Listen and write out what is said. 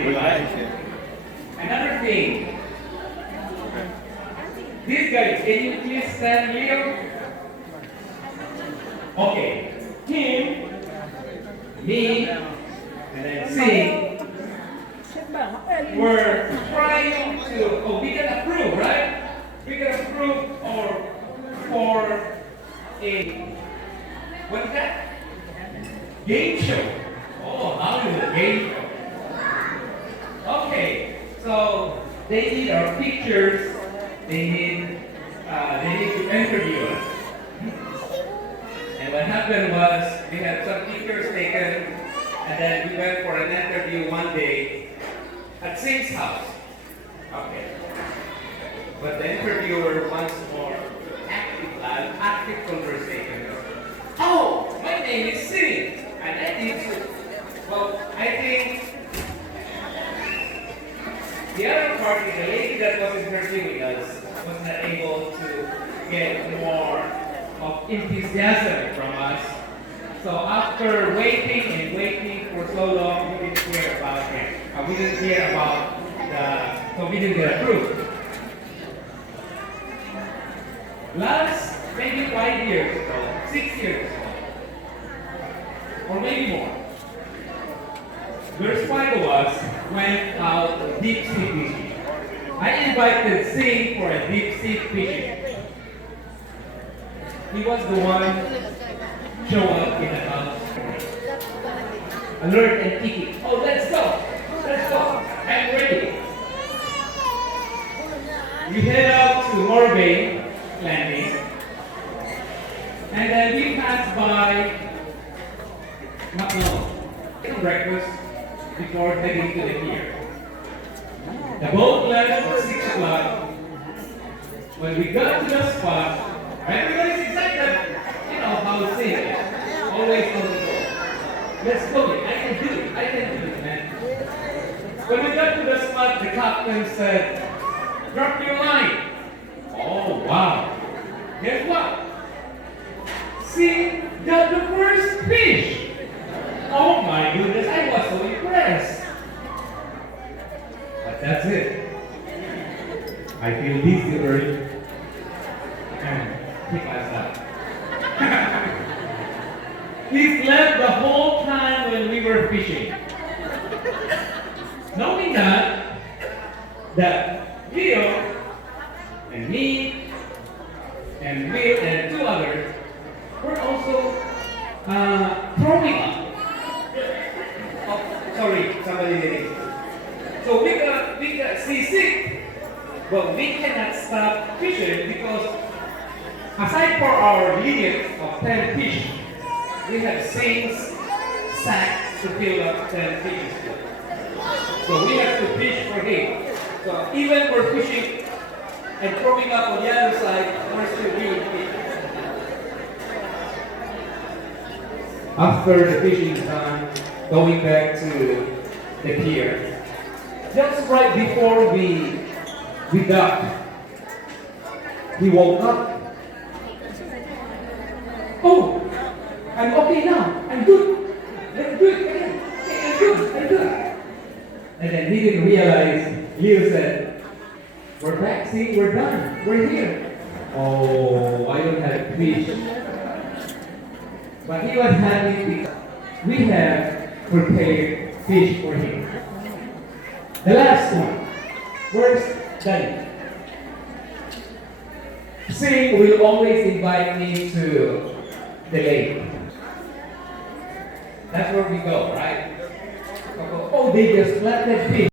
activity, right? Another thing. These guys, can you please stand here? Okay. Him, me, and then C. We're trying to, we can approve, right? We can approve or for a, what is that? Game show. Oh, how is it? Game show. Okay, so they need our pictures. They need to interview us. And what happened was we had some pictures taken, and then we went for an interview one day at Seechan's house. Okay. But the interviewer wants more active conversation. Oh, my name is Seechan, and I need to. Well, I think the other party, the lady that was interviewing us, was not able to get more of enthusiasm from us. So after waiting and waiting for so long, we didn't hear about him. We didn't hear about so we didn't get approved. Last maybe 5 years ago, 6 years ago, or maybe more, there's 5 of us went out deep sea fishing. I invited Seechan for a deep sea fishing. He was the one show up in the house, alert and kicking. Oh, let's go! Let's go! I'm ready. We head out to Morbay landing, and then we pass by breakfast before heading to the pier. The boat left at 6 o'clock. When we got to the spot, everybody's excited. You know how it's is. Always on the go. Let's go. I can do it. I can do it, man. When we got to the spot, the captain said, drop your line. Oh, wow. Guess what? See, got the first fish. Oh my goodness, I was so impressed. But that's it. I feel dizzy early. And pick us up. He slept the whole time when we were fishing. Knowing that Leo and me and Will and 2 others were also throwing up. Oh, sorry, somebody did it. So we got seasick, but we cannot stop fishing because aside for our limit of 10 fish, we have 6 sacks to fill up 10 fish. So we have to fish for him. So even we're fishing and throwing up on the other side, we're still really fishing. After the fishing is done, going back to the pier, just right before we docked, he woke up. Oh, I'm okay now. I'm good. Let's do it again. I'm good. I'm good. And then he didn't realize, Leo said, we're back, see, we're done, we're here. Oh, I don't have fish. But he was happy because we have prepared fish for him. The last one, where's Danny? Seechan will always invite me to the lake. That's where we go, right? Oh, they just planted fish.